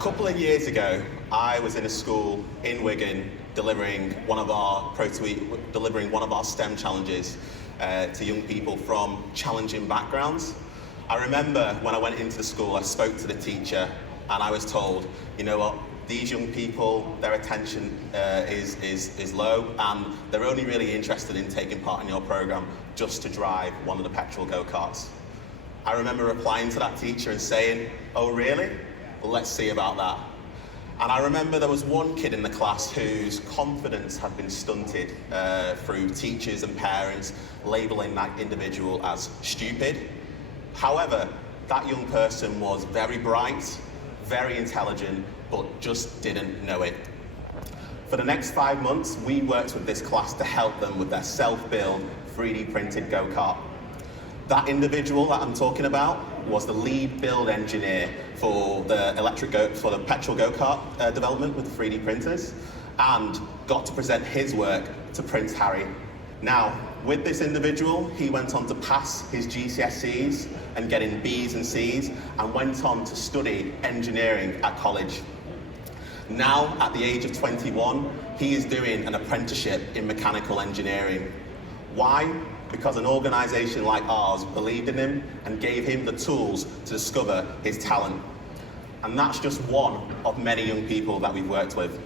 couple of years ago, I was in a school in Wigan delivering one of our STEM challenges to young people from challenging backgrounds. I remember when I went into the school, I spoke to the teacher and I was told, you know what, these young people, their attention is low and they're only really interested in taking part in your program just to drive one of the petrol go-karts. I remember replying to that teacher and saying, oh really? Well, let's see about that. And I remember there was one kid in the class whose confidence had been stunted through teachers and parents labelling that individual as stupid. However, that young person was very bright, very intelligent, but just didn't know it. For the next 5 months, we worked with this class to help them with their self-build 3D printed go-kart. That individual that I'm talking about was the lead build engineer for the petrol go-kart development with the 3D printers, and got to present his work to Prince Harry. Now, with this individual, he went on to pass his GCSEs and getting B's and C's, and went on to study engineering at college. Now, at the age of 21, he is doing an apprenticeship in mechanical engineering. Why? Because an organisation like ours believed in him and gave him the tools to discover his talent. And that's just one of many young people that we've worked with.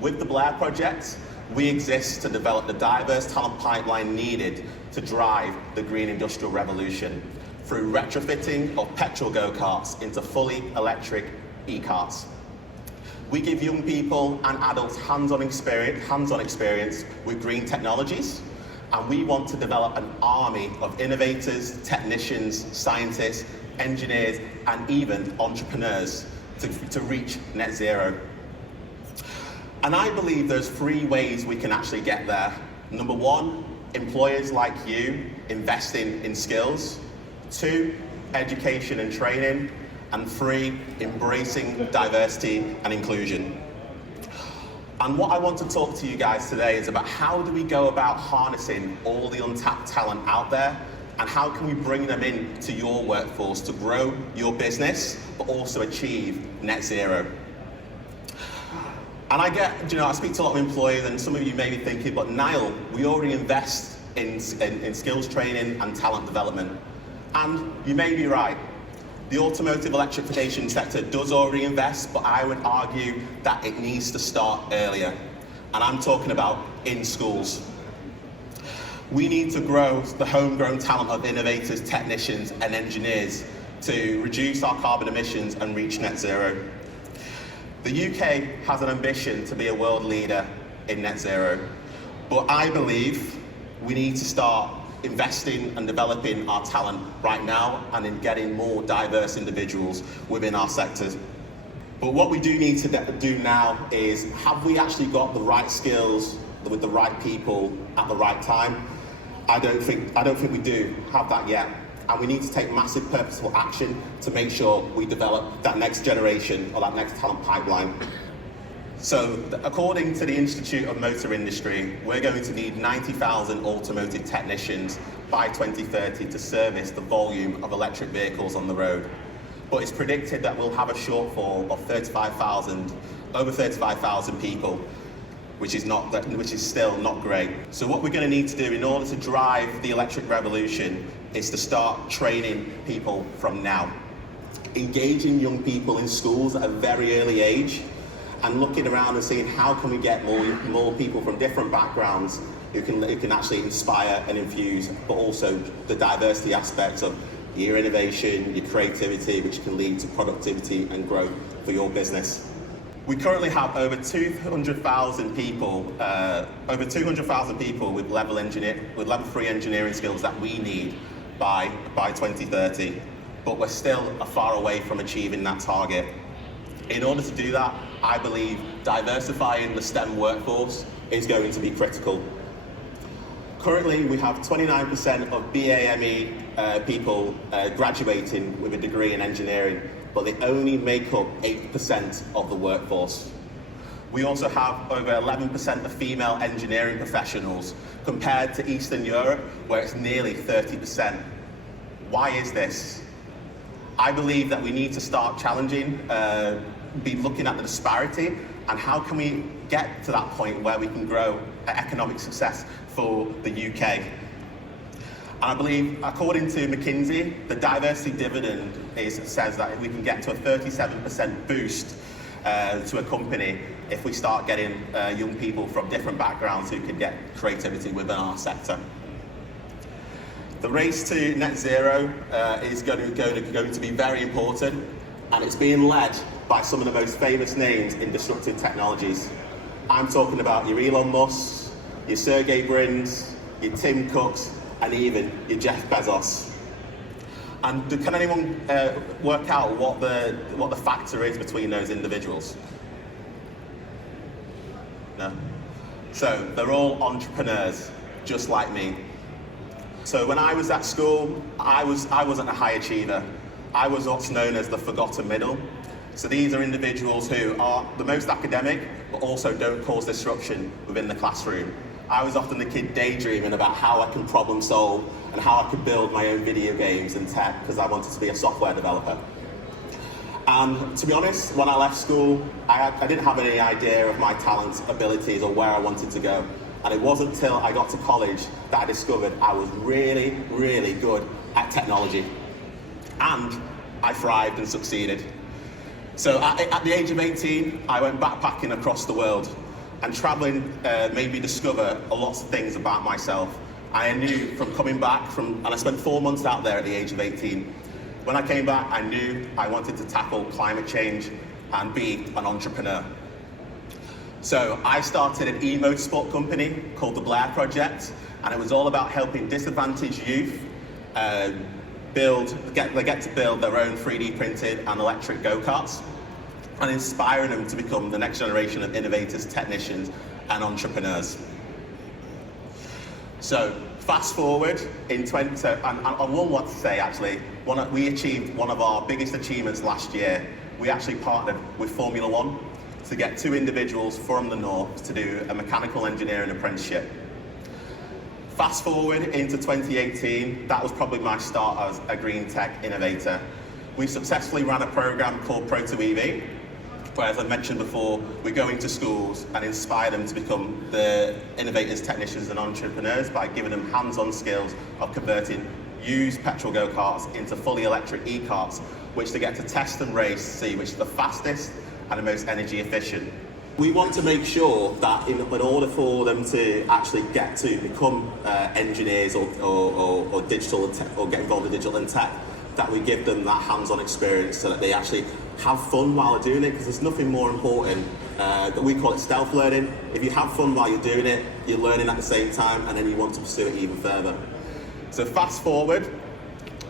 With the Blair Project, we exist to develop the diverse talent pipeline needed to drive the green industrial revolution through retrofitting of petrol go-karts into fully electric e-karts. We give young people and adults hands-on experience with green technologies, and we want to develop an army of innovators, technicians, scientists, engineers, and even entrepreneurs to reach net zero. And I believe there's 3 ways we can actually get there. Number 1, employers like you investing in skills. 2, education and training. And 3, embracing diversity and inclusion. And what I want to talk to you guys today is about how do we go about harnessing all the untapped talent out there, and how can we bring them into your workforce to grow your business, but also achieve net zero. And I speak to a lot of employers, and some of you may be thinking, but Nile, we already invest in skills training and talent development. And you may be right. The automotive electrification sector does already invest, but I would argue that it needs to start earlier. And I'm talking about in schools. We need to grow the homegrown talent of innovators, technicians, and engineers to reduce our carbon emissions and reach net zero. The UK has an ambition to be a world leader in net zero, but I believe we need to start investing and developing our talent right now and in getting more diverse individuals within our sectors. But what we do need to do now is, have we actually got the right skills with the right people at the right time? I don't think we do have that yet. And we need to take massive purposeful action to make sure we develop that next generation or that next talent pipeline. So, according to the Institute of Motor Industry, we're going to need 90,000 automotive technicians by 2030 to service the volume of electric vehicles on the road. But it's predicted that we'll have a shortfall of over 35,000 people, which is still not great. So what we're going to need to do in order to drive the electric revolution is to start training people from now. Engaging young people in schools at a very early age, and looking around and seeing how can we get more people from different backgrounds who can actually inspire and infuse, but also the diversity aspects of your innovation, your creativity, which can lead to productivity and growth for your business. We currently have over 200,000 people, with level 3 engineering skills that we need by 2030, but we're still far away from achieving that target. In order to do that, I believe diversifying the STEM workforce is going to be critical. Currently, we have 29% of BAME people graduating with a degree in engineering, but they only make up 8% of the workforce. We also have over 11% of female engineering professionals, compared to Eastern Europe, where it's nearly 30%. Why is this? I believe that we need to start challenging be looking at the disparity and how can we get to that point where we can grow economic success for the UK. And I believe, according to McKinsey, the diversity dividend says that we can get to a 37% boost to a company if we start getting young people from different backgrounds who can get creativity within our sector. The race to net zero is going to be very important, and it's being led by some of the most famous names in disruptive technologies. I'm talking about your Elon Musks, your Sergey Brins, your Tim Cooks, and even your Jeff Bezos. And can anyone work out what the factor is between those individuals? No? So they're all entrepreneurs, just like me. So when I was at school, I wasn't a high achiever. I was what's known as the forgotten middle. So these are individuals who are the most academic, but also don't cause disruption within the classroom. I was often the kid daydreaming about how I can problem solve and how I could build my own video games and tech because I wanted to be a software developer. And to be honest, when I left school, I didn't have any idea of my talents, abilities, or where I wanted to go. And it wasn't until I got to college that I discovered I was really, really good at technology. And I thrived and succeeded. So at the age of 18, I went backpacking across the world. And traveling made me discover lots of things about myself. I knew from coming back and I spent 4 months out there at the age of 18. When I came back, I knew I wanted to tackle climate change and be an entrepreneur. So I started an e-motorsport company called the Blair Project, and it was all about helping disadvantaged youth get to build their own 3D printed and electric go-karts, and inspiring them to become the next generation of innovators, technicians, and entrepreneurs. So fast forward in and I will want to say actually, we achieved one of our biggest achievements last year. We actually partnered with Formula One to get 2 individuals from the north to do a mechanical engineering apprenticeship. Fast forward into 2018, that was probably my start as a green tech innovator. We successfully ran a program called Pro2EV, where, as I mentioned before, we go into schools and inspire them to become the innovators, technicians, and entrepreneurs by giving them hands-on skills of converting used petrol go-karts into fully electric e-karts, which they get to test and race, see which is the fastest and the most energy efficient. We want to make sure that in order for them to actually get to become engineers or digital or get involved in digital and tech, that we give them that hands-on experience so that they actually have fun while they're doing it, because there's nothing more important. That we call it stealth learning. If you have fun while you're doing it, you're learning at the same time, and then you want to pursue it even further. So fast forward,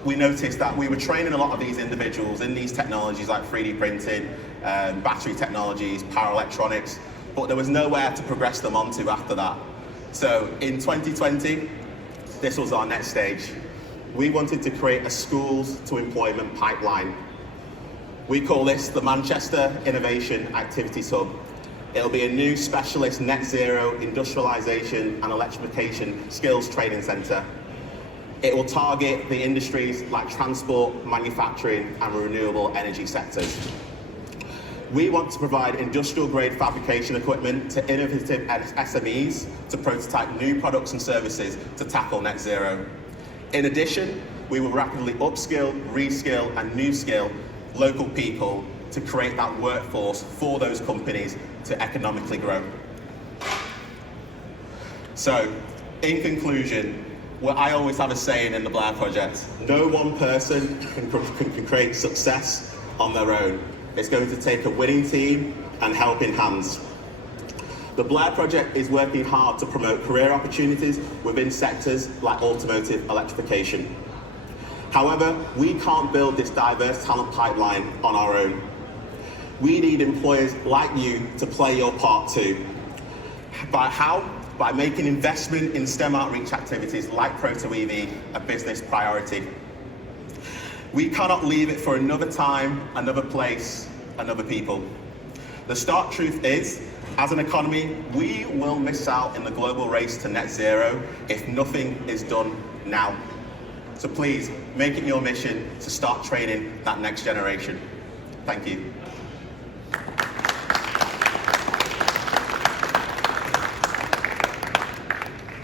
we noticed that we were training a lot of these individuals in these technologies like 3D printing, battery technologies, power electronics, but there was nowhere to progress them onto after that. So in 2020, this was our next stage. We wanted to create a schools to employment pipeline. We call this the Manchester Innovation Activities Hub. It'll be a new specialist net zero industrialisation and electrification skills training centre. It will target the industries like transport, manufacturing and renewable energy sectors. We want to provide industrial grade fabrication equipment to innovative SMEs to prototype new products and services to tackle net zero. In addition, we will rapidly upskill, reskill and new skill local people to create that workforce for those companies to economically grow. So, in conclusion, I always have a saying in the Blair Project: no one person can create success on their own. It's going to take a winning team and helping hands. The Blair Project is working hard to promote career opportunities within sectors like automotive electrification. However, we can't build this diverse talent pipeline on our own. We need employers like you to play your part too. By how? By making investment in STEM outreach activities like Pro2EV a business priority. We cannot leave it for another time, another place, another people. The stark truth is, as an economy, we will miss out in the global race to net zero if nothing is done now. So please, make it your mission to start training that next generation. Thank you.